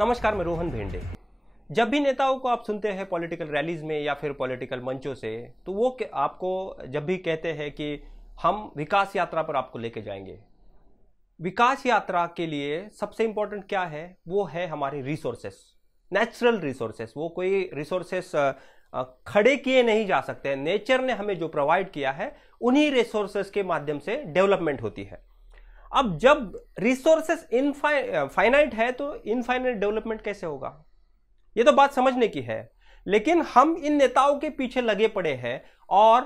नमस्कार, मैं रोहन भेंडे। जब भी नेताओं को आप सुनते हैं पॉलिटिकल रैलीज में या फिर पॉलिटिकल मंचों से, तो वो आपको जब भी कहते हैं कि हम विकास यात्रा पर आपको लेके जाएंगे। विकास यात्रा के लिए सबसे इंपॉर्टेंट क्या है? वो है हमारे रिसोर्सेस, नेचुरल रिसोर्सेस। वो कोई रिसोर्सेस खड़े किए नहीं जा सकते। नेचर ने हमें जो प्रोवाइड किया है, उन्हीं रिसोर्सेस के माध्यम से डेवलपमेंट होती है। अब जब रिसोर्सेस फाइनाइट है तो इनफाइनाइट डेवलपमेंट कैसे होगा? ये तो बात समझने की है। लेकिन हम इन नेताओं के पीछे लगे पड़े हैं और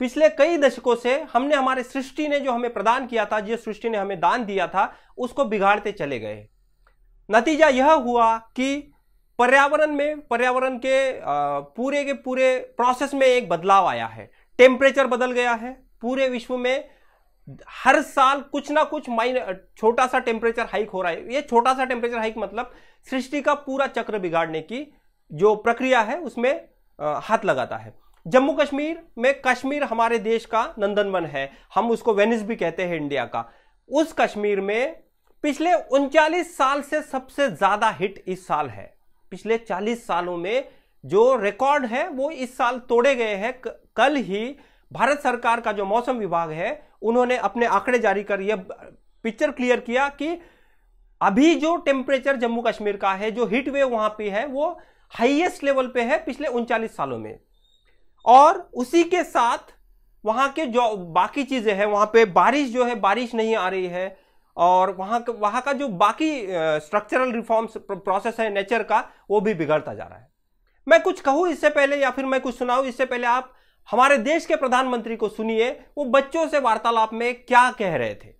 पिछले कई दशकों से हमने हमारे सृष्टि ने जो हमें प्रदान किया था, जिस सृष्टि ने हमें दान दिया था, उसको बिगाड़ते चले गए। नतीजा यह हुआ कि पर्यावरण के पूरे प्रोसेस में एक बदलाव आया है। टेम्परेचर बदल गया है। पूरे विश्व में हर साल कुछ ना कुछ छोटा सा टेम्परेचर हाइक हो रहा है। ये छोटा सा टेम्परेचर हाइक मतलब सृष्टि का पूरा चक्र बिगाड़ने की जो प्रक्रिया है उसमें हाथ लगाता है। जम्मू कश्मीर में, कश्मीर हमारे देश का नंदनवन है, हम उसको वेनिस भी कहते हैं इंडिया का। उस कश्मीर में पिछले 39 साल से सबसे ज्यादा हिट इस साल है। पिछले 40 सालों में जो रिकॉर्ड है वो इस साल तोड़े गए हैं। कल ही भारत सरकार का जो मौसम विभाग है, उन्होंने अपने आंकड़े जारी कर यह पिक्चर क्लियर किया कि अभी जो टेम्परेचर जम्मू कश्मीर का है, जो हीट वेव वहां पे है, वो हाईएस्ट लेवल पे है पिछले 39 सालों में। और उसी के साथ वहां के जो बाकी चीजें हैं, वहां पे बारिश जो है, बारिश नहीं आ रही है। और वहां का जो बाकी स्ट्रक्चरल रिफॉर्म्स प्रोसेस है नेचर का, वो भी बिगड़ता जा रहा है। मैं कुछ कहूं इससे पहले या फिर मैं कुछ सुनाऊं इससे पहले आप हमारे देश के प्रधानमंत्री को सुनिए, वो बच्चों से वार्तालाप में क्या कह रहे थे।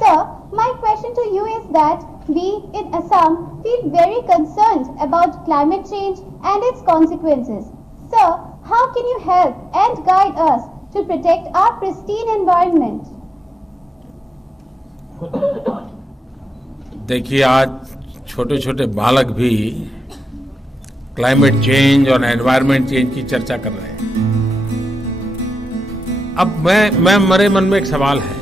Sir, my question to you is that we in Assam feel very concerned about climate change and its consequences. Sir, how can you help and guide us to protect our pristine environment? देखिए, आज छोटे छोटे बालक भी climate change और environment change की चर्चा कर रहे हैं। अब मेरे मन में एक सवाल है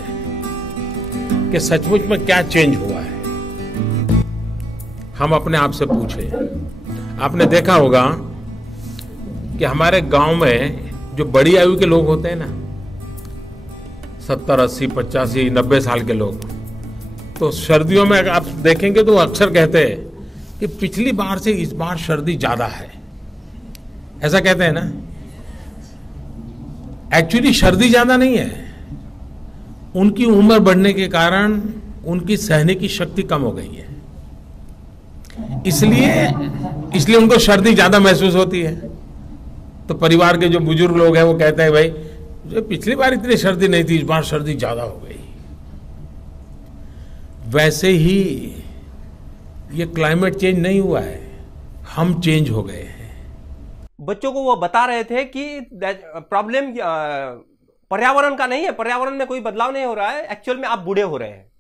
कि सचमुच में क्या चेंज हुआ है। हम अपने आप से पूछें। आपने देखा होगा कि हमारे गांव में जो बड़ी आयु के लोग होते हैं ना, 70, 80, 85, 90 साल के लोग, तो सर्दियों में अगर आप देखेंगे तो अक्सर कहते हैं कि पिछली बार से इस बार सर्दी ज्यादा है। ऐसा कहते हैं ना। एक्चुअली सर्दी ज्यादा नहीं है, उनकी उम्र बढ़ने के कारण उनकी सहने की शक्ति कम हो गई है, इसलिए उनको सर्दी ज्यादा महसूस होती है। तो परिवार के जो बुजुर्ग लोग हैं वो कहते हैं, भाई जो पिछली बार इतनी सर्दी नहीं थी, इस बार सर्दी ज्यादा हो गई। वैसे ही ये क्लाइमेट चेंज नहीं हुआ है, हम चेंज हो गए हैं। बच्चों को वो बता रहे थे कि प्रॉब्लम पर्यावरण का नहीं है, पर्यावरण में कोई बदलाव नहीं हो रहा है, एक्चुअल में आप बूढ़े हो रहे हैं।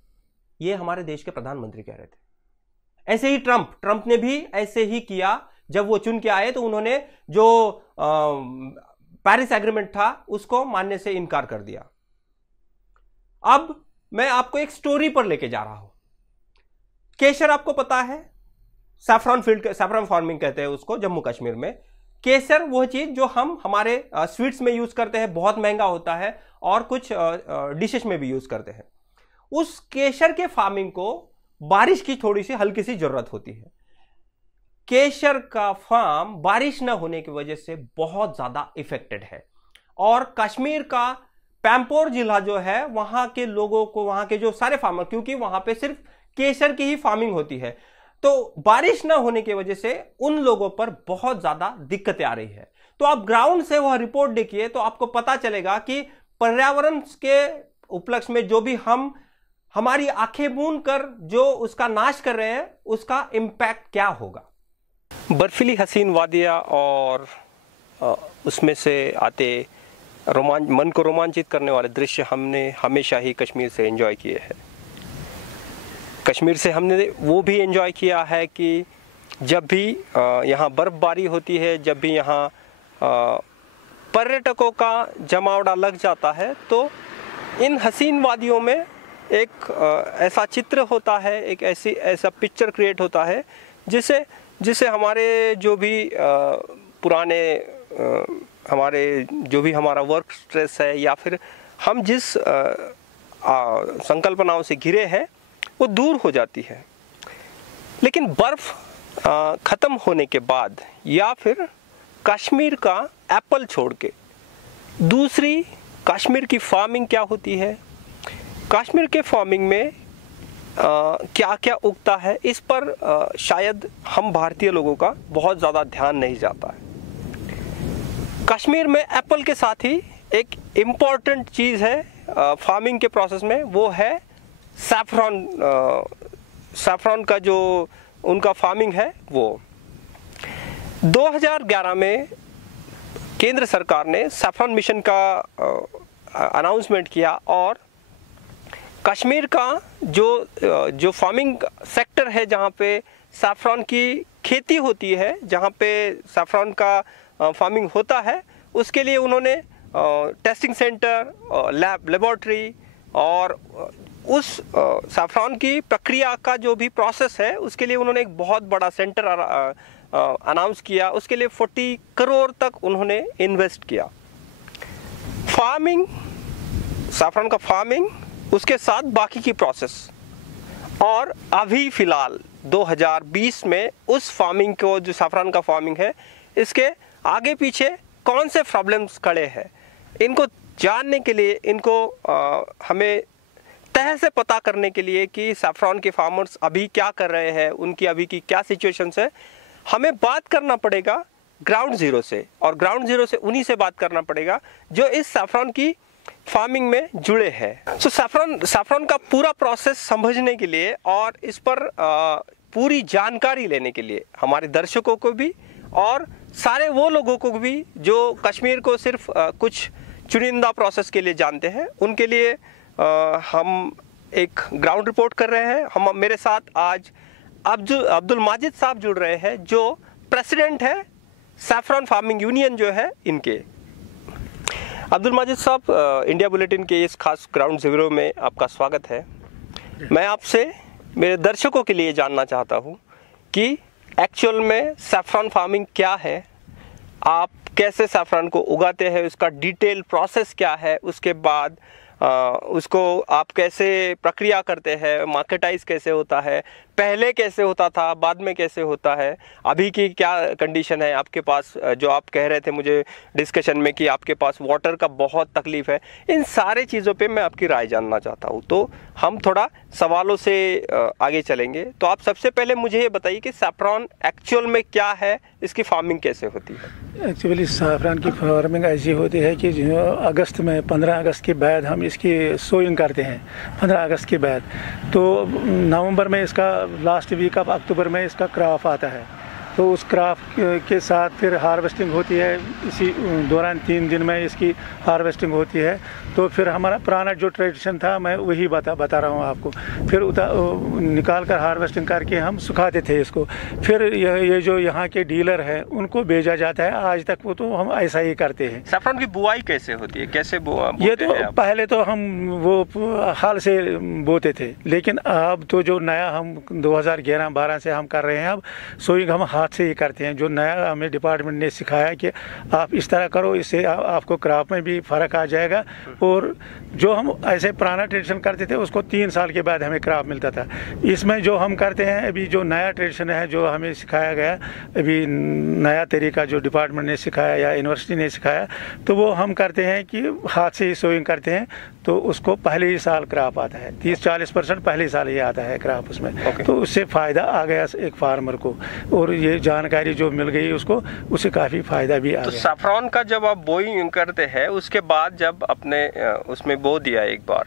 ये हमारे देश के प्रधानमंत्री कह रहे थे। ऐसे ही ट्रंप ने भी ऐसे ही किया। जब वो चुन के आए तो उन्होंने जो पेरिस एग्रीमेंट था उसको मानने से इनकार कर दिया। अब मैं आपको एक स्टोरी पर लेके जा रहा हूं। केसर आपको पता है, सैफरन फार्मिंग कहते हैं उसको जम्मू कश्मीर में। केसर वो चीज जो हम हमारे स्वीट्स में यूज करते हैं, बहुत महंगा होता है और कुछ डिशेस में भी यूज करते हैं। उस केसर के फार्मिंग को बारिश की थोड़ी सी हल्की सी जरूरत होती है। केसर का फार्म बारिश न होने की वजह से बहुत ज्यादा इफेक्टेड है। और कश्मीर का पैम्पोर जिला जो है, वहां के लोगों को, वहां के जो सारे फार्मर, क्योंकि वहां पे सिर्फ केसर की ही फार्मिंग होती है, तो बारिश ना होने की वजह से उन लोगों पर बहुत ज्यादा दिक्कतें आ रही है। तो आप ग्राउंड से वह रिपोर्ट देखिए तो आपको पता चलेगा कि पर्यावरण के उपलक्ष्य में जो भी हम हमारी आंखें मूंद कर जो उसका नाश कर रहे हैं, उसका इंपैक्ट क्या होगा। बर्फीली हसीन वादियां और उसमें से आते मन को रोमांचित करने वाले दृश्य हमने हमेशा ही कश्मीर से एंजॉय किए हैं। कश्मीर से हमने वो भी एंजॉय किया है कि जब भी यहाँ बर्फ़बारी होती है, जब भी यहाँ पर्यटकों का जमावड़ा लग जाता है, तो इन हसीन वादियों में एक ऐसा चित्र होता है, एक ऐसा पिक्चर क्रिएट होता है जिससे जिससे हमारे जो भी पुराने हमारे जो भी हमारा वर्क स्ट्रेस है या फिर हम जिस संकल्पनाओं से घिरे हैं वो दूर हो जाती है। लेकिन बर्फ़ ख़त्म होने के बाद या फिर कश्मीर का एप्पल छोड़ के दूसरी कश्मीर की फार्मिंग क्या होती है, कश्मीर के फार्मिंग में क्या क्या उगता है, इस पर शायद हम भारतीय लोगों का बहुत ज़्यादा ध्यान नहीं जाता है। कश्मीर में एप्पल के साथ ही एक इम्पॉर्टेंट चीज़ है फार्मिंग के प्रोसेस में, वो है सैफरॉन। सैफरॉन का जो उनका फार्मिंग है वो 2011 में केंद्र सरकार ने सैफरॉन मिशन का अनाउंसमेंट किया और कश्मीर का जो फार्मिंग सेक्टर है जहाँ पे सैफरॉन की खेती होती है, जहाँ पे सैफरॉन का फार्मिंग होता है, उसके लिए उन्होंने टेस्टिंग सेंटर, लेबोरेटरी और उस सैफरॉन की प्रक्रिया का जो भी प्रोसेस है उसके लिए उन्होंने एक बहुत बड़ा सेंटर अनाउंस किया। उसके लिए 40 करोड़ तक उन्होंने इन्वेस्ट किया। फार्मिंग, सैफरॉन का फार्मिंग, उसके साथ बाकी की प्रोसेस, और अभी फ़िलहाल 2020 में उस फार्मिंग को, जो सैफरॉन का फार्मिंग है, इसके आगे पीछे कौन से प्रॉब्लम्स खड़े हैं, इनको जानने के लिए, इनको हमें तह से पता करने के लिए कि सैफरॉन के फार्मर्स अभी क्या कर रहे हैं, उनकी अभी की क्या सिचुएशंस है, हमें बात करना पड़ेगा ग्राउंड ज़ीरो से। और ग्राउंड ज़ीरो से उन्हीं से बात करना पड़ेगा जो इस सैफरॉन की फार्मिंग में जुड़े हैं। सो सैफरॉन का पूरा प्रोसेस समझने के लिए और इस पर पूरी जानकारी लेने के लिए हमारे दर्शकों को भी और सारे वो लोगों को भी जो कश्मीर को सिर्फ कुछ चुनिंदा प्रोसेस के लिए जानते हैं, उनके लिए हम एक ग्राउंड रिपोर्ट कर रहे हैं। मेरे साथ आज अब्दुल माजिद साहब जुड़ रहे हैं, जो प्रेसिडेंट है सैफरॉन फार्मिंग यूनियन जो है इनके। अब्दुल माजिद साहब, इंडिया बुलेटिन के इस खास ग्राउंड ज़ीरो में आपका स्वागत है। मैं आपसे मेरे दर्शकों के लिए जानना चाहता हूं कि एक्चुअल में सैफरॉन फार्मिंग क्या है, आप कैसे सैफरॉन को उगाते हैं, उसका डिटेल प्रोसेस क्या है, उसके बाद उसको आप कैसे प्रक्रिया करते हैं, मार्केटाइज कैसे होता है, पहले कैसे होता था, बाद में कैसे होता है, अभी की क्या कंडीशन है आपके पास। जो आप कह रहे थे मुझे डिस्कशन में कि आपके पास वाटर का बहुत तकलीफ़ है, इन सारे चीज़ों पे मैं आपकी राय जानना चाहता हूँ। तो हम थोड़ा सवालों से आगे चलेंगे। तो आप सबसे पहले मुझे ये बताइए कि सैफरॉन एक्चुअल में क्या है, इसकी फार्मिंग कैसे होती है। एक्चुअली सैफरॉन की फार्मिंग ऐसी होती है कि जो अगस्त में 15 अगस्त के बाद हम इसकी सोइंग करते हैं। 15 अगस्त के बाद तो नवंबर में इसका लास्ट वीक ऑफ अक्टूबर में इसका क्रॉप आता है। तो उस क्रॉप के साथ फिर हार्वेस्टिंग होती है। इसी दौरान 3 दिन में इसकी हार्वेस्टिंग होती है। तो फिर हमारा पुराना जो ट्रेडिशन था मैं वही बता रहा हूँ आपको। फिर निकाल कर हार्वेस्टिंग करके हम सुखाते थे इसको। फिर ये जो यहाँ के डीलर हैं उनको भेजा जाता है। आज तक वो तो हम ऐसा ही करते हैं। सैफरॉन की बुआई कैसे होती है, कैसे ये तो पहले तो हम वो हाल से बोते थे, लेकिन अब तो जो नया हम 2011-12 से हम कर रहे हैं, अब सोइंग हम हाथ से ही करते हैं। जो नया हमें डिपार्टमेंट ने सिखाया कि आप इस तरह करो, इससे आपको क्रॉप में भी फ़र्क आ जाएगा। और जो हम ऐसे पुराना ट्रेडिशन करते थे उसको 3 साल के बाद हमें क्रॉप मिलता था। इसमें जो हम करते हैं अभी जो नया ट्रेडिशन है, जो हमें सिखाया गया, अभी नया तरीका जो डिपार्टमेंट ने सिखाया या यूनिवर्सिटी ने सिखाया, तो वो हम करते हैं कि हाथ से ही सोइंग करते हैं। तो उसको पहले ही साल क्रॉप आता है, 30-40% पहले ही साल ही आता है क्रॉप उसमें। तो उससे फ़ायदा आ गया एक फार्मर को, और ये जानकारी जो मिल गई उसको, उससे काफ़ी फ़ायदा भी आ गया। सैफरॉन का जब आप बोइंग करते हैं, उसके बाद जब अपने उसमें बो दिया एक बार,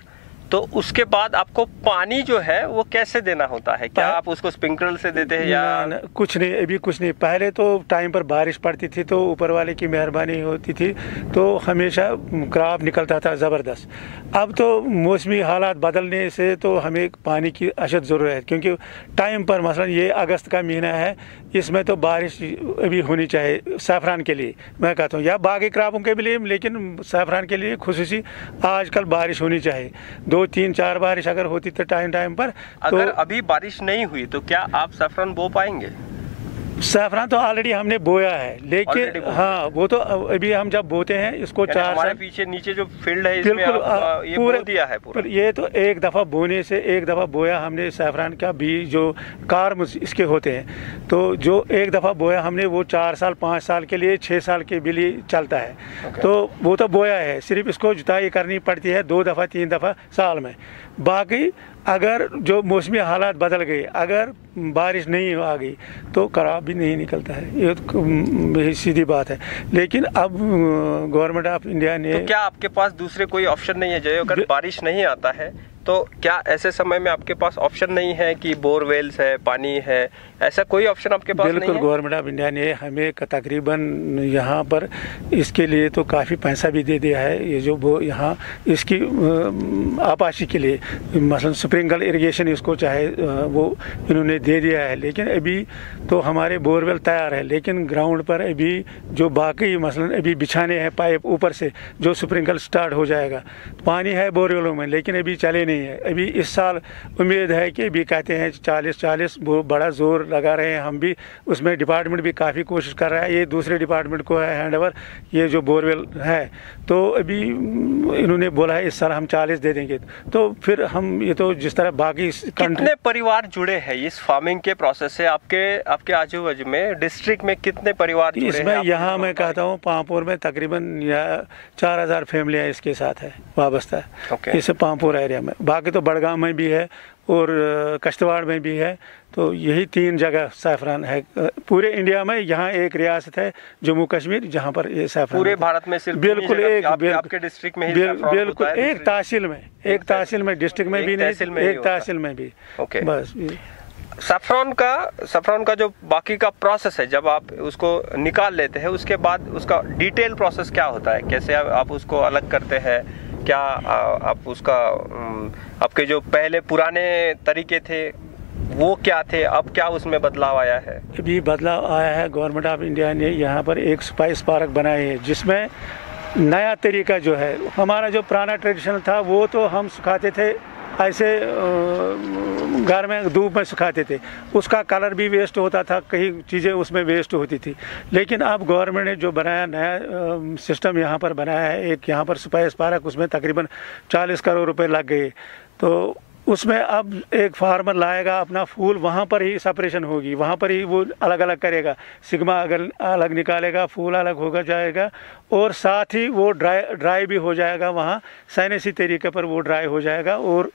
तो उसके बाद आपको पानी जो है वो कैसे देना होता है? क्या आप उसको स्प्रिंकलर से देते हैं या कुछ नहीं? अभी कुछ नहीं। पहले तो टाइम पर बारिश पड़ती थी तो ऊपर वाले की मेहरबानी होती थी, तो हमेशा क्रॉप निकलता था ज़बरदस्त। अब तो मौसमी हालात बदलने से तो हमें पानी की अशद ज़रूरत है, क्योंकि टाइम पर मसलन ये अगस्त का महीना है, इसमें तो बारिश अभी होनी चाहिए सैफरॉन के लिए, मैं कहता हूँ, या बाकी क्रॉपों के लिए, लेकिन सैफरॉन के लिए खुसूसी आजकल बारिश होनी चाहिए। 2-3-4 बारिश अगर होती तो टाइम पर। अगर अभी बारिश नहीं हुई तो क्या आप सैफरॉन बो पाएंगे? सैफरान तो ऑलरेडी हमने बोया है, लेकिन हाँ वो तो अभी हम जब बोते हैं इसको 4 साल पीछे नीचे जो फील्ड है इसमें आप ये पूरा बो दिया है पूरा। ये तो एक दफ़ा बोने से एक दफ़ा बोया हमने सैफरान का बीज जो कार इसके होते हैं, तो जो एक दफ़ा बोया हमने वो 4 साल 5 साल के लिए 6 साल के भी लिए चलता है। तो वो तो बोया है, सिर्फ इसको जुताई करनी पड़ती है 2 दफ़ा 3 दफ़ा साल में। बाकी अगर जो मौसमी हालात बदल गए, अगर बारिश नहीं आ गई तो खराब भी नहीं निकलता है, ये तो सीधी बात है। लेकिन अब गवर्नमेंट ऑफ इंडिया ने तो क्या आपके पास दूसरे कोई ऑप्शन नहीं है जो अगर बारिश नहीं आता है तो क्या ऐसे समय में आपके पास ऑप्शन नहीं है कि बोरवेल्स है, पानी है, ऐसा कोई ऑप्शन आपके पास नहीं है? बिल्कुल, गवर्नमेंट ऑफ इंडिया ने हमें तकरीबन यहाँ पर इसके लिए तो काफ़ी पैसा भी दे दिया है। ये जो वो यहाँ इसकी आपाशी के लिए मसलन स्प्रिंकल इरिगेशन इसको चाहे वो इन्होंने दे दिया है, लेकिन अभी तो हमारे बोरवेल तैयार है, लेकिन ग्राउंड पर अभी जो बाकी मसलन अभी बिछाने हैं पाइप ऊपर से जो स्प्रिंकल स्टार्ट हो जाएगा। पानी है बोरवेलों में लेकिन अभी चले नहीं है। अभी इस साल उम्मीद है कि अभी कहते हैं 40 बड़ा जोर लगा रहे हैं हम भी, उसमें डिपार्टमेंट भी काफ़ी कोशिश कर रहा है। ये दूसरे डिपार्टमेंट को है हैंड ओवर, ये जो बोरवेल है, तो अभी इन्होंने बोला है इस साल हम 40 दे देंगे। तो फिर हम ये तो जिस तरह बाकी कितने परिवार जुड़े हैं इस फार्मिंग के प्रोसेस से? आपके आजू बाजू में डिस्ट्रिक्ट में कितने परिवार जुड़े इसमें हैं? यहाँ मैं कहता हूँ पामपुर में तकरीबन 4000 फैमिलियाँ इसके साथ है वाबस्ता है। इस पामपुर एरिया में, बाकी तो बड़गांव में भी है और कश्तवाड़ में भी है। तो यही 3 जगह सैफरान है पूरे इंडिया में। यहाँ एक रियासत है जम्मू कश्मीर जहाँ पर ये सैफरान पूरे भारत में सिर्फ बिल्कुल एक आपके डिस्ट्रिक्ट में ही बिल्कुल एक तहसील में डिस्ट्रिक्ट में भी नहीं, एक तहसील में भी। बस सैफरॉन का जो बाकी का प्रोसेस है, जब आप उसको निकाल लेते हैं उसके बाद उसका डिटेल प्रोसेस क्या होता है? कैसे आप उसको अलग करते हैं? क्या आप उसका आपके जो पहले पुराने तरीके थे वो क्या थे, अब क्या उसमें बदलाव आया है? अभी बदलाव आया है, गवर्नमेंट ऑफ इंडिया ने यहाँ पर एक स्पाइस पार्क बनाए है जिसमें नया तरीका जो है, हमारा जो पुराना ट्रेडिशनल था वो तो हम सुखाते थे ऐसे घर में धूप में सुखाते थे, उसका कलर भी वेस्ट होता था, कई चीज़ें उसमें वेस्ट होती थी। लेकिन अब गवर्नमेंट ने जो बनाया नया सिस्टम यहाँ पर बनाया है, एक यहाँ पर स्पाइस पार्क, उसमें तकरीबन 40 करोड़ रुपए लग गए। तो उसमें अब एक फार्मर लाएगा अपना फूल, वहाँ पर ही सेपरेशन होगी, वहाँ पर ही वो अलग अलग करेगा, सिग्मा अगर अलग निकालेगा, फूल अलग होगा जाएगा, और साथ ही वो ड्राई भी हो जाएगा, वहाँ साइंसी तरीके पर वो ड्राई हो जाएगा और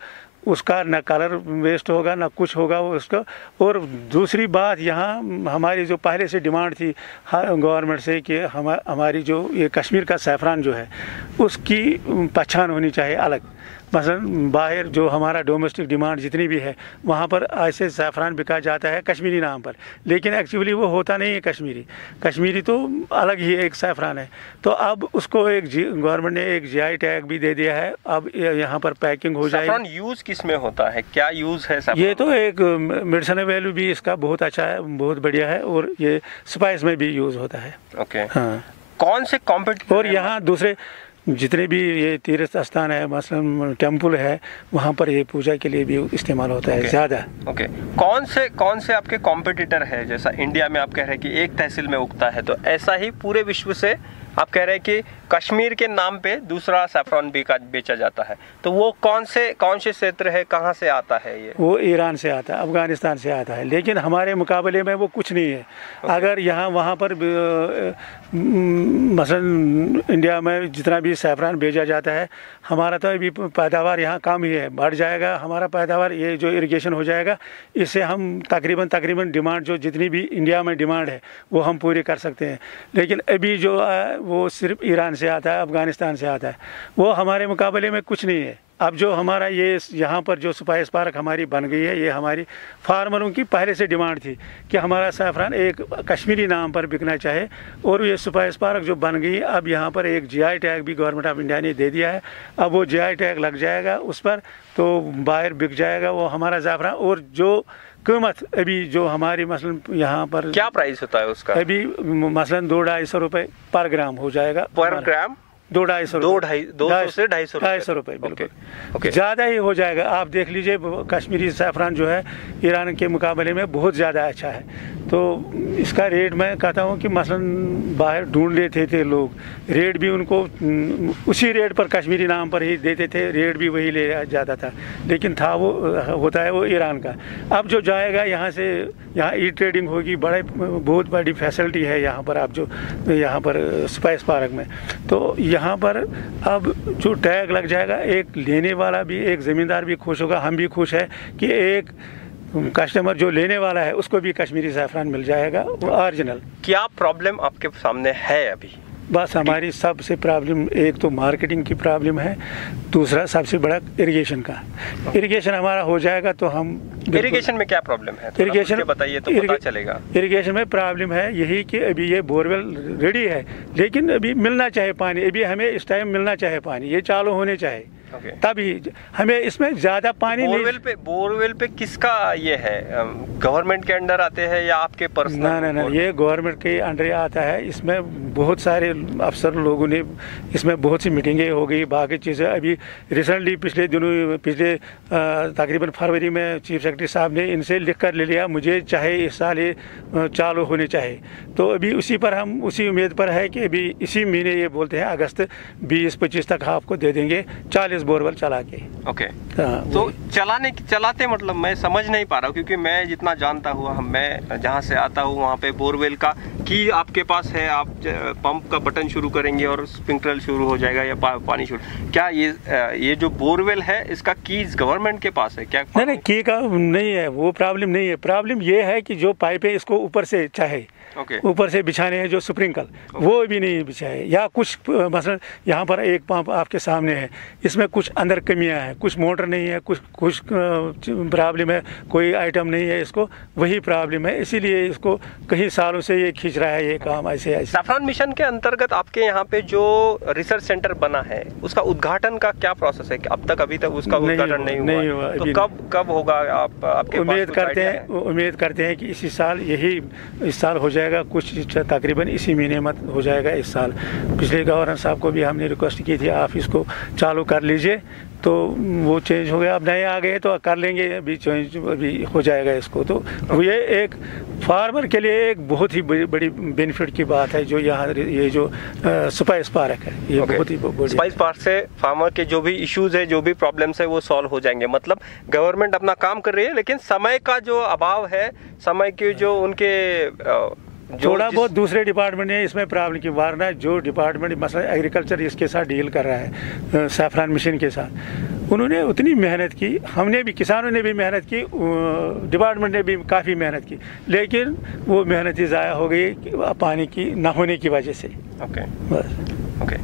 उसका न कलर वेस्ट होगा न कुछ होगा उसका। और दूसरी बात, यहाँ हमारी जो पहले से डिमांड थी गवर्नमेंट से कि हमारी जो ये कश्मीर का सैफरान जो है उसकी पहचान होनी चाहिए अलग। मसलन बाहर जो हमारा डोमेस्टिक डिमांड जितनी भी है वहाँ पर ऐसे सैफरान बिका जाता है कश्मीरी नाम पर, लेकिन एक्चुअली वो होता नहीं है कश्मीरी तो अलग ही एक सैफरान है। तो अब उसको एक गवर्नमेंट ने एक GI टैग भी दे दिया है, अब यहाँ पर पैकिंग हो जाएगी। सैफरान यूज़ किस में होता है, क्या यूज़ है सैफरान? ये तो एक मेडिसिनल वैल्यू भी इसका बहुत अच्छा है, बहुत बढ़िया है, और ये स्पाइस में भी यूज़ होता है। ओके, हाँ। कौन से कॉम्पिटिटर और यहाँ दूसरे जितने भी ये तीर्थ स्थान है, मसलन टेम्पल है, वहाँ पर ये पूजा के लिए भी इस्तेमाल होता है ज़्यादा। ओके, कौन से आपके कॉम्पिटिटर है? जैसा इंडिया में आप कह रहे हैं कि एक तहसील में उगता है, तो ऐसा ही पूरे विश्व से आप कह रहे हैं कि कश्मीर के नाम पे दूसरा सैफरॉन बेचा जाता है, तो वो कौन से क्षेत्र है, कहाँ से आता है ये? वो ईरान से आता है, अफगानिस्तान से आता है, लेकिन हमारे मुकाबले में वो कुछ नहीं है। अगर यहाँ वहाँ पर मसलन इंडिया में जितना भी सैफरान भेजा जाता है, हमारा तो अभी पैदावार यहाँ कम ही है, बढ़ जाएगा हमारा पैदावार, ये जो इरिगेशन हो जाएगा इससे हम तकरीबन डिमांड जो जितनी भी इंडिया में डिमांड है वो हम पूरी कर सकते हैं। लेकिन अभी जो वो सिर्फ ईरान से आता है, अफगानिस्तान से आता है, वो हमारे मुकाबले में कुछ नहीं है। अब जो हमारा ये यहाँ पर जो स्पाइस पार्क हमारी बन गई है, ये हमारी फार्मरों की पहले से डिमांड थी कि हमारा सैफरान एक कश्मीरी नाम पर बिकना चाहे, और ये स्पाइस पार्क जो बन गई, अब यहाँ पर एक GI टैग भी गवर्नमेंट ऑफ इंडिया ने दे दिया है। अब वो GI टैग लग जाएगा उस पर, तो बाहर बिक जाएगा वो हमारा ज़ाफ़रान। और जो कीमत अभी जो हमारी मसलन यहाँ पर क्या प्राइस होता है उसका? अभी मसलन 200-250 रुपये पर ग्राम हो जाएगा। पर ग्राम 200 से 250 रुपये बिल्कुल ज़्यादा ही हो जाएगा। आप देख लीजिए कश्मीरी सैफरान जो है ईरान के मुकाबले में बहुत ज़्यादा अच्छा है। तो इसका रेट मैं कहता हूँ कि मसलन बाहर ढूंढ लेते थे लोग, रेट भी उनको उसी रेट पर कश्मीरी नाम पर ही देते थे, रेट भी वही ले जाता था, लेकिन था वो होता है वो ईरान का। अब जो जाएगा यहाँ से, यहाँ ई ट्रेडिंग होगी, बहुत बड़ी फैसिलिटी है यहाँ पर। आप जो यहाँ पर स्पाइस पार्क में, तो यहाँ पर अब जो टैग लग जाएगा, एक लेने वाला भी, एक ज़मींदार भी खुश होगा, हम भी खुश है कि एक कस्टमर जो लेने वाला है उसको भी कश्मीरी सैफरान मिल जाएगा वो ओरिजिनल। क्या प्रॉब्लम आपके सामने है अभी? बस हमारी सबसे प्रॉब्लम, एक तो मार्केटिंग की प्रॉब्लम है, दूसरा सबसे बड़ा इरिगेशन का। इरिगेशन हमारा हो जाएगा तो हम। इरिगेशन में क्या प्रॉब्लम है? इरिगेशन बताइए तो पता चलेगा। इरिगेशन में प्रॉब्लम है यही कि अभी ये बोरवेल रेडी है, लेकिन अभी मिलना चाहिए पानी, अभी हमें इस टाइम मिलना चाहिए पानी, ये चालू होने चाहिए तभी हमें इसमें ज्यादा पानी। बोरवेल पे किसका ये है? गवर्नमेंट के अंडर आते हैं या आपके पर्सनल? ना, ये गवर्नमेंट के अंडर आता है। इसमें बहुत सारे अफसर लोगों ने, इसमें बहुत सी मीटिंगें हो गई, बाकी चीज़ें। अभी रिसेंटली पिछले तकरीबन फरवरी में चीफ सेक्रेटरी साहब ने इनसे लिख कर ले लिया, मुझे चाहे इस साल ये चालू होने चाहिए। तो अभी उसी पर हम उसी उम्मीद पर है कि अभी इसी महीने ये बोलते हैं अगस्त 20-25 तक आपको दे देंगे 40 बोरवेल चला के। तो चलाते मतलब मैं समझ नहीं पा रहा हूँ, क्योंकि मैं जितना जानता हुआ, मैं जहाँ से आता हूँ वहाँ पे बोरवेल का की आपके पास है, आप पंप का बटन शुरू करेंगे और स्प्रिंकलर शुरू हो जाएगा या पानी शुरू। क्या ये जो बोरवेल है इसका कीज गवर्नमेंट के पास है क्या? नहीं, की का नहीं है, वो प्रॉब्लम नहीं है। प्रॉब्लम ये है कि जो पाइपें इसको ऊपर से चाहे ऊपर से बिछाने हैं, जो स्प्रिंकल वो भी नहीं बिछाए, या कुछ मसलन यहाँ पर एक पंप आपके सामने है, इसमें कुछ अंदर कमियां हैं, कुछ मोटर नहीं है, कुछ प्रॉब्लम है, कोई आइटम नहीं है, इसको वही प्रॉब्लम है। इसीलिए इसको कई सालों से ये खींच रहा है ये काम ऐसे। सैफरान मिशन के अंतर्गत आपके यहाँ पे जो रिसर्च सेंटर बना है उसका उद्घाटन का क्या प्रोसेस है? अभी तक उसका उद्घाटन नहीं हुआ। तो कब होगा? आपके उम्मीद करते हैं कि इसी साल, इस साल हो जाएगा, कुछ तकरीबन इसी महीने में हो जाएगा इस साल। पिछले गवर्नर साहब को भी हमने रिक्वेस्ट की थी आप इसको चालू कर लीजिए, तो वो चेंज हो गया, अब नए आ गए तो कर लेंगे, अभी चेंज अभी हो जाएगा इसको। तो ये एक फार्मर के लिए एक बहुत ही बड़ी बेनिफिट की बात है, जो यहाँ ये जो स्पाइस पार्क है, ये बहुत ही बड़ी। स्पाइस पार्क से फार्मर के जो भी इश्यूज है, जो भी प्रॉब्लम्स है, वो सॉल्व हो जाएंगे। मतलब गवर्नमेंट अपना काम कर रही है, लेकिन समय का जो अभाव है, समय के जो उनके थोड़ा बहुत दूसरे डिपार्टमेंट ने इसमें प्रॉब्लम की, वरना जो डिपार्टमेंट मसला एग्रीकल्चर इसके साथ डील कर रहा है सैफरान मिशन के साथ, उन्होंने उतनी मेहनत की, हमने भी, किसानों ने भी मेहनत की, डिपार्टमेंट ने भी काफ़ी मेहनत की, लेकिन वो मेहनत ही ज़ाया हो गई पानी की ना होने की वजह से। ओके,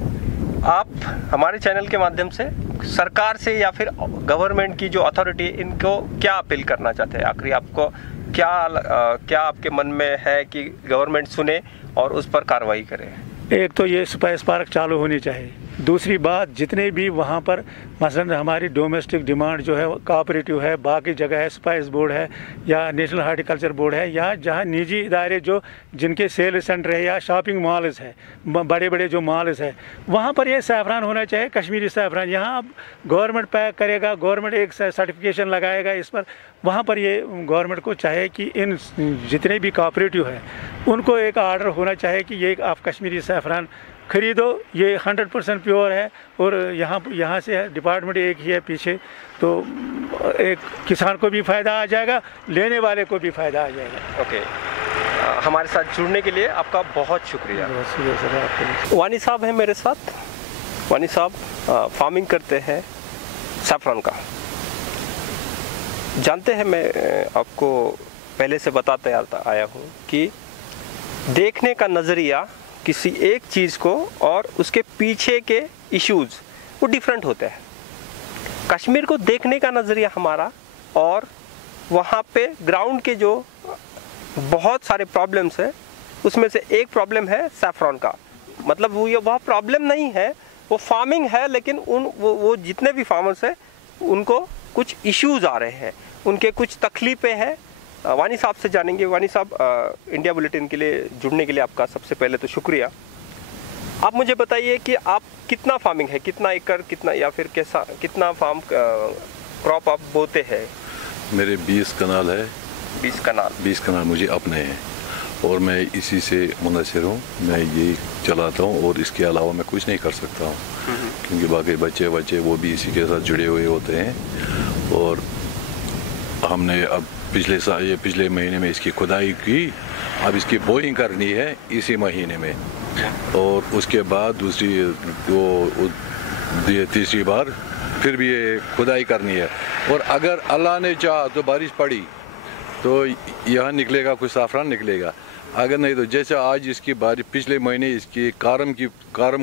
आप हमारे चैनल के माध्यम से सरकार से या फिर गवर्नमेंट की जो अथॉरिटी, इनको क्या अपील करना चाहते हैं? आखिरी आपको क्या आपके मन में है कि गवर्नमेंट सुने और उस पर कार्रवाई करे? एक तो ये स्पाइस पार्क चालू होनी चाहिए। दूसरी बात, जितने भी वहाँ पर मसलन हमारी डोमेस्टिक डिमांड जो है, कोऑपरेटिव है, बाकी जगह है, स्पाइस बोर्ड है या नेशनल हार्टिकल्चर बोर्ड है, या जहाँ निजी इदारे जो जिनके सेल सेंटर है या शॉपिंग मॉल्स है, बड़े बड़े जो मॉल्स है, वहाँ पर ये सैफरान होना चाहिए, कश्मीरी सैफरान। यहाँ अब गवर्नमेंट पैक करेगा, गवर्नमेंट एक सर्टिफिकेशन लगाएगा इस पर, वहाँ पर ये गवर्नमेंट को चाहे कि इन जितने भी कोऑपरेटिव है उनको एक आर्डर होना चाहिए कि ये आप कश्मीरी सैफरान खरीदो, ये 100% प्योर है, और यहाँ से डिपार्टमेंट एक ही है पीछे, तो एक किसान को भी फ़ायदा आ जाएगा, लेने वाले को भी फ़ायदा आ जाएगा। ओके, हमारे साथ जुड़ने के लिए आपका बहुत शुक्रिया। सर आपको। वानी साहब हैं मेरे साथ। वानी साहब फार्मिंग करते हैं सैफरान का। जानते हैं, मैं आपको पहले से बताते आया हूँ कि देखने का नज़रिया किसी एक चीज़ को और उसके पीछे के इश्यूज वो डिफरेंट होते हैं। कश्मीर को देखने का नज़रिया हमारा, और वहाँ पे ग्राउंड के जो बहुत सारे प्रॉब्लम्स हैं उसमें से एक प्रॉब्लम है सैफरान का। मतलब वह प्रॉब्लम नहीं है, वो फार्मिंग है, लेकिन वो जितने भी फार्मर्स हैं उनको कुछ इश्यूज आ रहे हैं, उनके कुछ तकलीफ़ें हैं। वानी साहब से जानेंगे। वानी साहब, इंडिया बुलेटिन के लिए जुड़ने के लिए आपका सबसे पहले तो शुक्रिया। आप मुझे बताइए कि आप कितना फार्मिंग है, कितना एकड़, कितना या फिर कैसा, कितना फार्म क्रॉप आप बोते हैं? मेरे 20 कनाल है। 20 कनाल? 20 कनाल मुझे अपने हैं और मैं इसी से मुनसर हूँ, मैं यही चलाता हूँ और इसके अलावा मैं कुछ नहीं कर सकता हूँ, क्योंकि बाकी बच्चे वो भी इसी के साथ जुड़े हुए होते हैं। और हमने अब पिछले महीने में इसकी खुदाई की, अब इसकी बोइंग करनी है इसी महीने में, और उसके बाद तीसरी बार फिर भी ये खुदाई करनी है। और अगर अल्लाह ने चाहा तो बारिश पड़ी तो यहाँ निकलेगा, कुछ साफरान निकलेगा, अगर नहीं तो जैसे आज इसकी बारिश, पिछले महीने इसकी कारम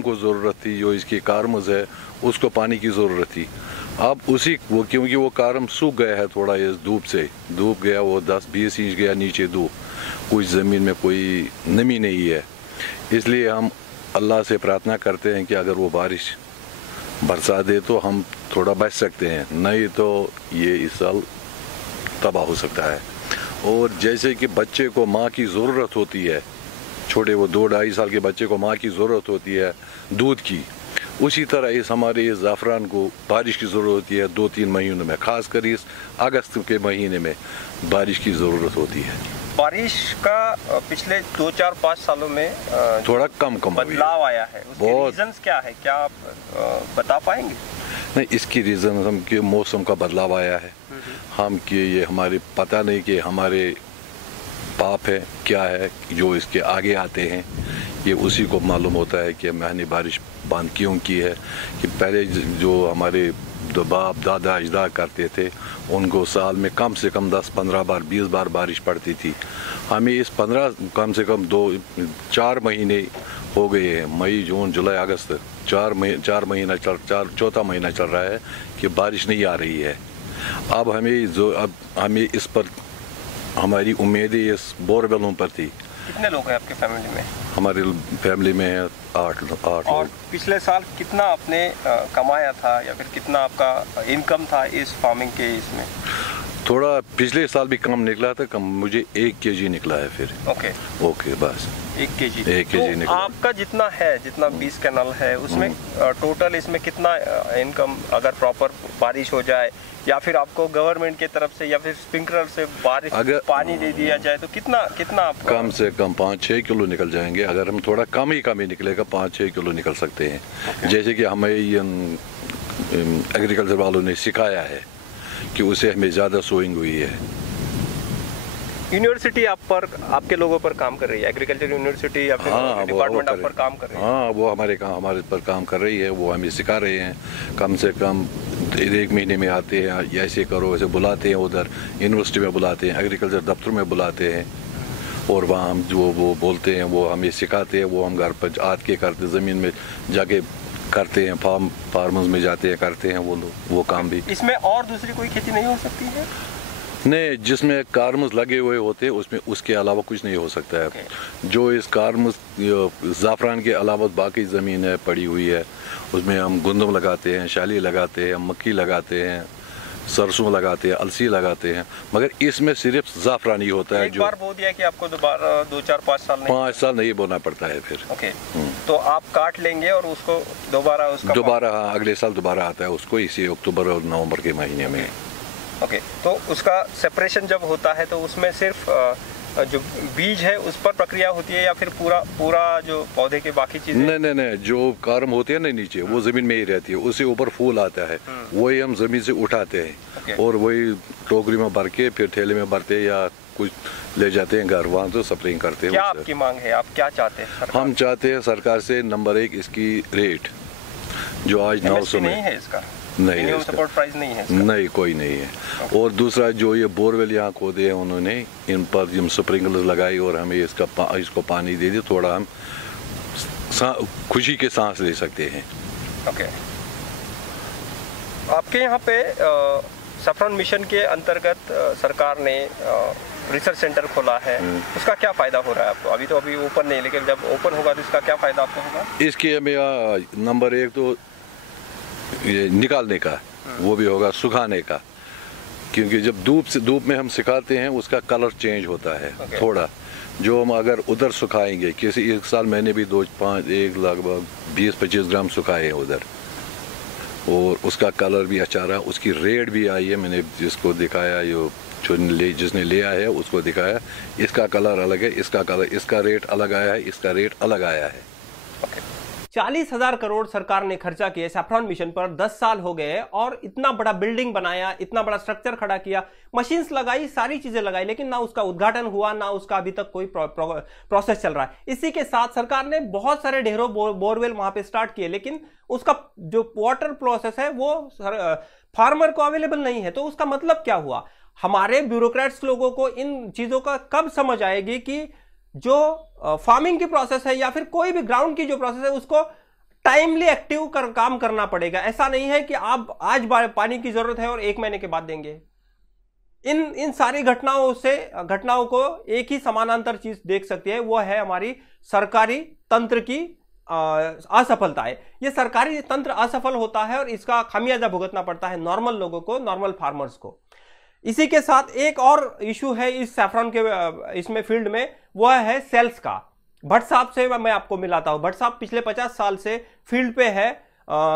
को ज़रूरत थी, जो इसकी कारमज है उसको पानी की ज़रूरत थी। अब क्योंकि वो कारम सूख गया है थोड़ा, इस धूप गया, वो 10-20 इंच गया नीचे धूप, कुछ ज़मीन में कोई नमी नहीं है, इसलिए हम अल्लाह से प्रार्थना करते हैं कि अगर वो बारिश बरसा दे तो हम थोड़ा बच सकते हैं, नहीं तो ये इस साल तबाह हो सकता है। और जैसे कि बच्चे को माँ की ज़रूरत होती है, छोटे वो 2-2.5 साल के बच्चे को माँ की ज़रूरत होती है दूध की, उसी तरह हमारे इस ज़ाफ़रान को बारिश की ज़रूरत होती है 2-3 महीनों में, ख़ासकर इस अगस्त के महीने में बारिश की ज़रूरत होती है। बारिश का पिछले 2-4-5 सालों में थोड़ा कम बदलाव आया है, उसके रीजंस क्या है, क्या आप बता पाएंगे? नहीं, इसकी रीज़न हम कि मौसम का बदलाव आया है, हम कि ये हमारे पता नहीं कि हमारे पाप है क्या है जो इसके आगे आते हैं, ये उसी को मालूम होता है कि मैंने बारिश बंद क्यों की है। कि पहले जो हमारे बाप दादा अजदाद करते थे, उनको साल में कम से कम 10-15 बार 20 बार बारिश पड़ती थी। हमें इस 15 कम से कम 4 महीने हो गए हैं, मई जून जुलाई अगस्त, 4 महीना चौथा महीना चल रहा है कि बारिश नहीं आ रही है। अब हमें इस पर हमारी उम्मीदें इस बोरवेलों पर थी। कितने लोग हैं आपके फैमिली में? हमारी फैमिली में है 8 लोग। और पिछले साल कितना आपने कमाया था या फिर कितना आपका इनकम था इस फार्मिंग के इसमें? थोड़ा पिछले साल भी कम निकला था, मुझे 1 kg निकला है फिर। ओके बस 1 kg तो निकला। आपका जितना 20 कैनाल है उसमें टोटल इसमें कितना इनकम, अगर प्रॉपर बारिश हो जाए या फिर आपको गवर्नमेंट की तरफ से या फिर स्प्रिंकलर से बारिश अगर पानी दे दिया जाए तो कितना आपको? कम से कम 5-6 किलो निकल जाएंगे, अगर हम थोड़ा कम ही निकलेगा 5-6 किलो निकल सकते हैं। जैसे कि हमें एग्रीकल्चर वालों ने सिखाया है कि उसे हमें ज़्यादा सोइंग हुई है। यूनिवर्सिटी आपके लोगों पर काम कर रही है, एग्रीकल्चर यूनिवर्सिटी या फिर डिपार्टमेंट आप पर काम कर रही है? हाँ, वो हमारे पर काम कर रही है, वो हमें सिखा रहे हैं। कम से कम 1 महीने में आते हैं, ऐसे करो, ऐसे बुलाते हैं, उधर यूनिवर्सिटी में बुलाते हैं, एग्रीकल्चर दफ्तर में बुलाते हैं, और वहाँ हम जो वो बोलते हैं वो हमें सिखाते हैं, वो हम घर पर आत के करते, ज़मीन में जाके करते हैं, फार्मर्स में जाते हैं, करते हैं वो लोग वो काम भी। इसमें और दूसरी कोई खेती नहीं हो सकती है? नहीं, जिसमें कारमस लगे हुए होते हैं उसमें उसके अलावा कुछ नहीं हो सकता है। जो इस कारमस ज़ाफ़रान के अलावा बाकी ज़मीन है पड़ी हुई है, उसमें हम गंदम लगाते हैं, शाली लगाते हैं, मक्की लगाते हैं, सरसों लगाते हैं, अलसी लगाते हैं, मगर इसमें सिर्फ ज़ाफ़रान ही होता है। एक बार बो दिया कि आपको दोबारा 2-4-5 साल नहीं? 5 साल नहीं बोना पड़ता है फिर। ओके, तो आप काट लेंगे और उसको दोबारा हाँ, अगले साल दोबारा आता है उसको, इसी अक्टूबर और नवंबर के महीने में। ओके, तो उसका सेपरेशन जब होता है तो उसमें सिर्फ जो बीज है उस पर प्रक्रिया होती है या फिर पूरा जो पौधे के बाकी चीजें? नहीं, जो कारम होती है ना नीचे, वो जमीन में ही रहती है, उससे ऊपर फूल आता है, वही हम जमीन से उठाते हैं और वही टोकरी में भर के फिर ठेले में भरते हैं या कुछ ले जाते हैं घर, वहाँ तो स्प्रेइंग करते हैं। क्या आपकी मांग है, आप क्या चाहते हैं? हम चाहते हैं सरकार से नंबर 1 इसकी रेट, जो आज 900 में है, इसका नहीं है, सपोर्ट प्राइस नहीं है इसका? नहीं, कोई नहीं है। और दूसरा जो ये बोरवेल यहाँ खोदे हैं उन्होंने, इन पर हम स्प्रिंकलर लगाई और हमें इसको पानी दे दी, थोड़ा हम खुशी के सांस ले सकते हैं। ओके, आपके यहाँ पे सफरन मिशन के अंतर्गत सरकार ने रिसर्च सेंटर खोला है, उसका क्या फ़ायदा हो रहा है आपको? अभी ओपन नहीं, लेकिन जब ओपन होगा तो इसका क्या फ़ायदा आपको होगा? इसके हमें नंबर 1 तो ये निकालने का, वो भी होगा सुखाने का, क्योंकि जब धूप में हम सिखाते हैं उसका कलर चेंज होता है थोड़ा, जो हम अगर उधर सुखाएंगे, किसी एक साल मैंने भी 1 लगभग 20-25 ग्राम सुखाए हैं उधर, और उसका कलर भी अच्छा रहा, उसकी रेट भी आई है। मैंने जिसको दिखाया, जिसने लिया है उसको दिखाया, इसका कलर अलग है, इसका रेट अलग आया है, इसका रेट अलग आया है। 40,000 करोड़ सरकार ने खर्चा किया सैफरॉन मिशन पर, 10 साल हो गए और इतना बड़ा बिल्डिंग बनाया, इतना बड़ा स्ट्रक्चर खड़ा किया, मशीन्स लगाई, सारी चीजें लगाई, लेकिन ना उसका उद्घाटन हुआ, ना उसका अभी तक कोई प्रोसेस चल रहा है। इसी के साथ सरकार ने बहुत सारे ढेरों बोरवेल वहां पे स्टार्ट किए, लेकिन उसका जो वाटर प्रोसेस है वो फार्मर को अवेलेबल नहीं है। तो उसका मतलब क्या हुआ? हमारे ब्यूरोक्रेट्स लोगों को इन चीजों का कब समझ आएगी कि जो फार्मिंग की प्रोसेस है या फिर कोई भी ग्राउंड की जो प्रोसेस है उसको टाइमली एक्टिव काम करना पड़ेगा। ऐसा नहीं है कि आप आज पानी की जरूरत है और 1 महीने के बाद देंगे। इन सारी घटनाओं को एक ही समानांतर चीज देख सकती है, वो है हमारी सरकारी तंत्र की असफलता है। ये सरकारी तंत्र असफल होता है और इसका खामियाजा भुगतना पड़ता है नॉर्मल लोगों को, नॉर्मल फार्मर्स को। इसी के साथ एक और इशू है इस सैफरॉन के इसमें फील्ड में, वह है सेल्स का। भट्ट साहब से मैं आपको मिलाता हूं। भट्ट साहब पिछले 50 साल से फील्ड पे है।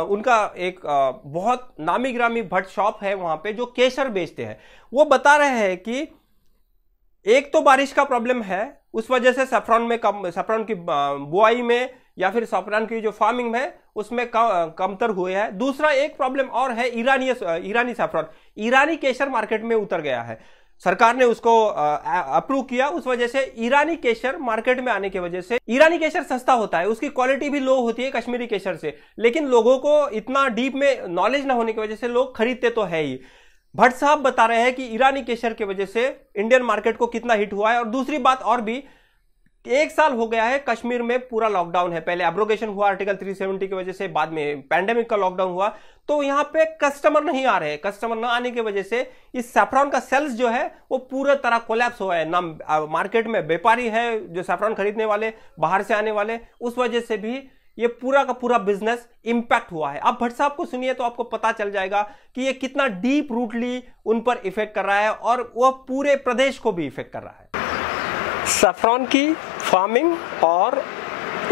उनका एक बहुत नामी ग्रामी भट्ट शॉप है वहां पे, जो केसर बेचते हैं। वो बता रहे हैं कि एक तो बारिश का प्रॉब्लम है, उस वजह से सैफरॉन की बुआई में या फिर सैफरॉन की जो फार्मिंग है उसमें कमतर हुए हैं। दूसरा एक प्रॉब्लम और है ईरानी सैफरॉन, ईरानी केसर मार्केट में उतर गया है। सरकार ने उसको अप्रूव किया, उस वजह से ईरानी केसर मार्केट में आने की वजह से, ईरानी केसर सस्ता होता है, उसकी क्वालिटी भी लो होती है कश्मीरी केसर से, लेकिन लोगों को इतना डीप में नॉलेज ना होने की वजह से लोग खरीदते तो है ही। भट्ट साहब बता रहे हैं कि ईरानी केसर की वजह से इंडियन मार्केट को कितना हिट हुआ है। और दूसरी बात और भी, 1 साल हो गया है कश्मीर में पूरा लॉकडाउन है। पहले एब्रोगेशन हुआ आर्टिकल 370 की वजह से, बाद में पैंडेमिक का लॉकडाउन हुआ, तो यहां पे कस्टमर नहीं आ रहे। कस्टमर ना आने की वजह से इस सैफरॉन का सेल्स जो है वो पूरा तरह कोलैप्स हुआ है। ना मार्केट में व्यापारी है जो सैफरॉन खरीदने वाले, बाहर से आने वाले, उस वजह से भी ये पूरा का पूरा बिजनेस इंपैक्ट हुआ है। अब भट्ट साहब को सुनिए तो आपको पता चल जाएगा कि ये कितना डीप रूटली उन पर इफेक्ट कर रहा है और वह पूरे प्रदेश को भी इफेक्ट कर रहा है। सैफरॉन की फार्मिंग और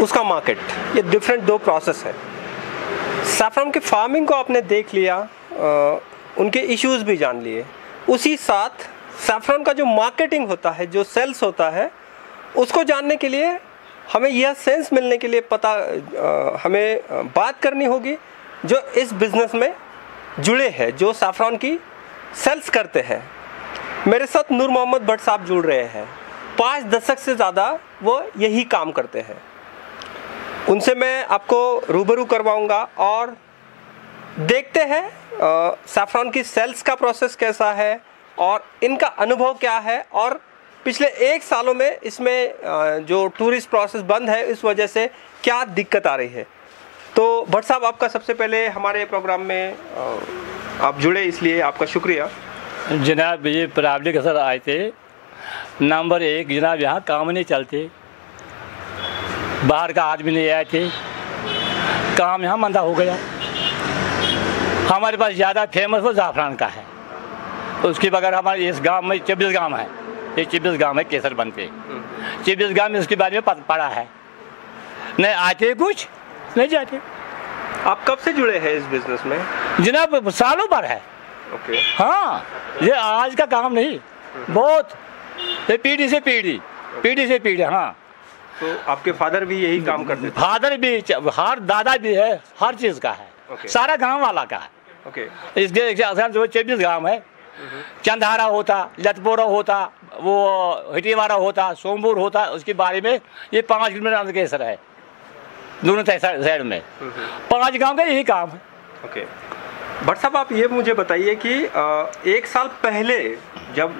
उसका मार्केट, ये डिफरेंट 2 प्रोसेस है। सैफरॉन की फार्मिंग को आपने देख लिया, उनके इश्यूज भी जान लिए, उसी साथ सैफरॉन का जो मार्केटिंग होता है, जो सेल्स होता है, उसको जानने के लिए हमें यह सेंस मिलने के लिए हमें बात करनी होगी जो इस बिजनेस में जुड़े हैं, जो सैफरॉन की सेल्स करते हैं। मेरे साथ नूर मोहम्मद भट्ट साहब जुड़ रहे हैं। 5 दशक से ज़्यादा वो यही काम करते हैं। उनसे मैं आपको रूबरू करवाऊंगा और देखते हैं सैफरॉन की सेल्स का प्रोसेस कैसा है और इनका अनुभव क्या है, और पिछले 1 सालों में इसमें जो टूरिस्ट प्रोसेस बंद है इस वजह से क्या दिक्कत आ रही है। तो भट्ट साहब, आपका सबसे पहले हमारे प्रोग्राम में आप जुड़े, इसलिए आपका शुक्रिया। जनाब, ये प्रॉब्लम के सर आए थे। नंबर 1 जनाब, यहाँ काम नहीं चलते, बाहर का आदमी नहीं आए थे, काम यहाँ मंदा हो गया। हमारे पास ज़्यादा फेमस वो ज़ाफ़रान का है, उसके बगैर हमारे इस गांव में 24 गांव है, ये 24 गांव है केसर बनते, 24 गांव में उसके बारे में पड़ा है, नहीं आते कुछ नहीं जाते। आप कब से जुड़े हैं इस बिजनेस में? जनाब सालों भर है। ओके। हाँ, ये आज का काम नहीं, बहुत ये पीढ़ी से पीढ़ी। हाँ, तो आपके फादर भी यही काम करते थे? फादर भी, हर दादा भी है, हर चीज़ का है। Okay. सारा गांव वाला का है। ओके। इसके जो 24 गांव है, चंदहारा होता, लतपोरा होता, वो हिटीवाड़ा होता, सोमपुर होता, उसके बारे में ये 5 किलोमीटर केसर है, दोनों साइड में 5 गांव का यही काम है। ओके। भट्ट साहब, आप ये मुझे बताइए कि 1 साल पहले जब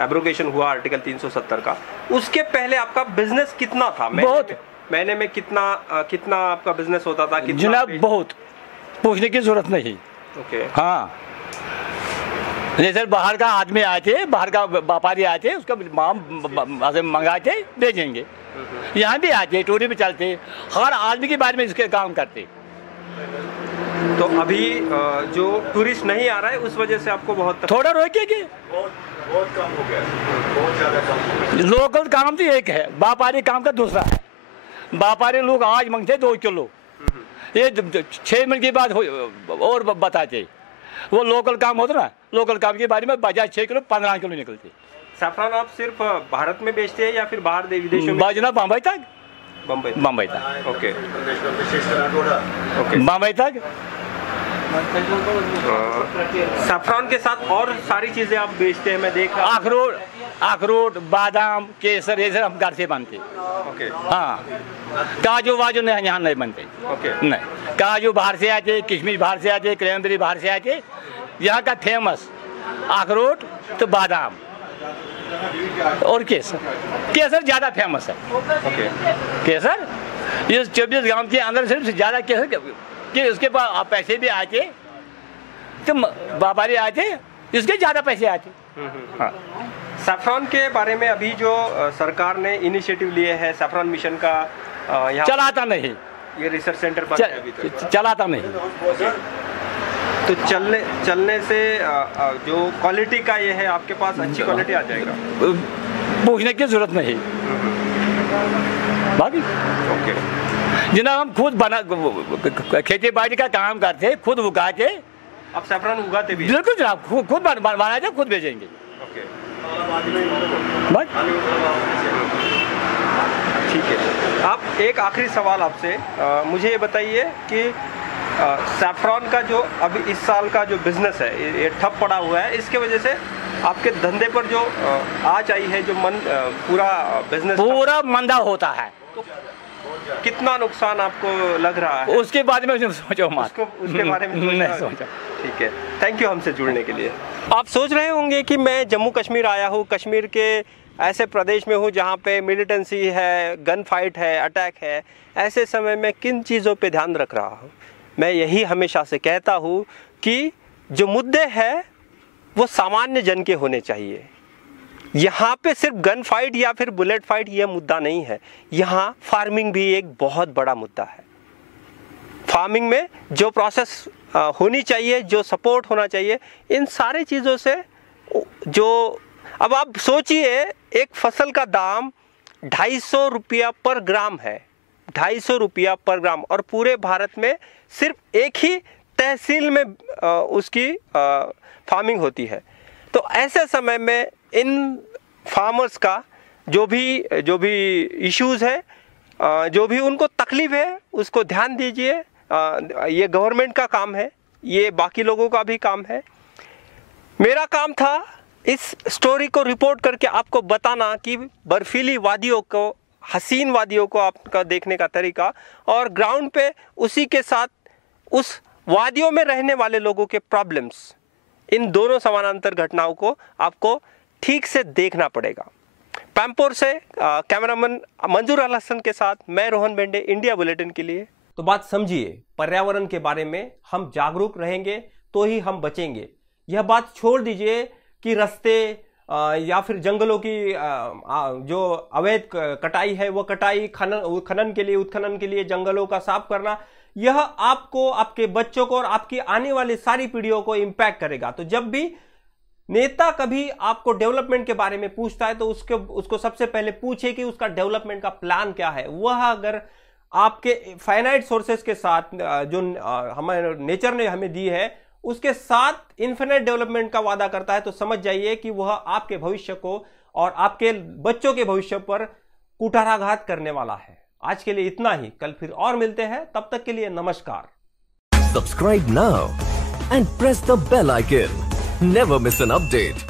एब्रोगेशन हुआ आर्टिकल 370 का, उसके पहले आपका बिजनेस कितना था? बहुत। महीने में कितना आपका बिजनेस होता था? जनाब बहुत, पूछने की जरूरत नहीं। ओके। हाँ, जैसे बाहर का आदमी आए थे, बाहर का व्यापारी आए थे, उसका मंगाए थे, भेजेंगे। यहाँ भी आते, टूरी भी चलते, हर आदमी के बारे में इसके काम करते। तो तो अभी जो टूरिस्ट नहीं आ रहा है उस वजह से आपको बहुत थोड़ा रोकेंगे, बहुत कम हो गया, बहुत ज़्यादा कम। लोकल काम तो एक है, व्यापारी काम का दूसरा है। व्यापारी लोग आज मांगते 2 किलो, ये 6 मिनट के बाद और बताते। वो लोकल काम होता ना, लोकल काम के बारे में बजाय 6 किलो 15 किलो निकलते। सैफरन आप सिर्फ भारत में बेचते हैं या फिर बाहर विदेशों में? बाजना बम्बई तक, बम्बई तक। ओके, बम्बई तक। सैफरन के साथ और सारी चीजें आप बेचते हैं, मैं देख रहा हूं। अखरोट, बादाम, केसर, ये सब हम घर से बनते। ओके, हाँ, काजू वाजू नहीं, यहाँ नहीं बनते। ओके, नहीं, काजू बाहर से आते, किशमिश बाहर से आते, क्रैनबेरी बाहर से आते। यहाँ का फेमस अखरोट तो बादाम और केसर। केसर ज्यादा फेमस है। ओके, केसर ये 24 गांव के अंदर सिर्फ ज्यादा केसर कि उसके पास पैसे भी आते, तो व्यापारी आते, इसके ज्यादा पैसे आते। हाँ। सैफरन के बारे में अभी जो सरकार ने इनिशिएटिव लिए है, सैफरन मिशन का, यहाँ चलाता नहीं, ये रिसर्च सेंटर पर है अभी तक चलाता नहीं। तो चलने से जो क्वालिटी का ये है, आपके पास अच्छी क्वालिटी आ जाएगा, पूछने की जरूरत नहीं। बाकी ओके, जिन्हें हम खुद बना खेती बाड़ी का काम करते, खुद उगा के। आप सैफरन उगाते भी? बिल्कुल जनाब, खुद बनाए थे, खुद बेचेंगे। ओके, ठीक है। आप एक आखिरी सवाल आपसे, मुझे ये बताइए कि सैफरन का जो अभी इस साल का जो बिजनेस है ये ठप पड़ा हुआ है, इसके वजह से आपके धंधे पर जो आँच आई है, जो पूरा बिजनेस पूरा मंदा होता है, तो कितना नुकसान आपको लग रहा है? उसके बारे में सोचो मत, उसके बारे में नहीं सोचा। ठीक है, थैंक यू हमसे जुड़ने के लिए। आप सोच रहे होंगे कि मैं जम्मू कश्मीर आया हूँ, कश्मीर के ऐसे प्रदेश में हूँ जहाँ पे मिलिटेंसी है, गन फाइट है, अटैक है। ऐसे समय में किन चीज़ों पे ध्यान रख रहा हूँ? मैं यही हमेशा से कहता हूँ कि जो मुद्दे हैं वो सामान्य जन के होने चाहिए। यहाँ पे सिर्फ गन फाइट या फिर बुलेट फाइट ये मुद्दा नहीं है, यहाँ फार्मिंग भी एक बहुत बड़ा मुद्दा है। फार्मिंग में जो प्रोसेस होनी चाहिए, जो सपोर्ट होना चाहिए, इन सारी चीज़ों से जो अब आप सोचिए, एक फसल का दाम 250 रुपया पर ग्राम है, 250 रुपया पर ग्राम, और पूरे भारत में सिर्फ एक ही तहसील में उसकी फार्मिंग होती है। तो ऐसे समय में इन फार्मर्स का जो भी इश्यूज है, जो भी उनको तकलीफ है, उसको ध्यान दीजिए। ये गवर्नमेंट का काम है, ये बाकी लोगों का भी काम है। मेरा काम था इस स्टोरी को रिपोर्ट करके आपको बताना कि बर्फीली वादियों को, हसीन वादियों को आपका देखने का तरीका, और ग्राउंड पे उसी के साथ उस वादियों में रहने वाले लोगों के प्रॉब्लम्स, इन दोनों समानांतर घटनाओं को आपको ठीक से देखना पड़ेगा। पैम्पोर से कैमरामैन मंजूर अल हसन के साथ मैं रोहन बेंडे, इंडिया बुलेटिन के लिए। तो बात समझिए, पर्यावरण के बारे में हम जागरूक रहेंगे तो ही हम बचेंगे। यह बात छोड़ दीजिए कि रास्ते या फिर जंगलों की जो अवैध कटाई है, वो कटाई, खनन के लिए, उत्खनन के लिए जंगलों का साफ करना, यह आपको, आपके बच्चों को और आपकी आने वाली सारी पीढ़ियों को इंपैक्ट करेगा। तो जब भी नेता कभी आपको डेवलपमेंट के बारे में पूछता है तो उसको सबसे पहले पूछे कि उसका डेवलपमेंट का प्लान क्या है। वह अगर आपके फाइनाइट सोर्सेस के साथ जो हमारे नेचर ने हमें दी है उसके साथ इन्फिनिट डेवलपमेंट का वादा करता है, तो समझ जाइए कि वह आपके भविष्य को और आपके बच्चों के भविष्य पर कुठाराघात करने वाला है। आज के लिए इतना ही, कल फिर और मिलते हैं, तब तक के लिए नमस्कार। Subscribe now and press the bell icon. Never miss an update.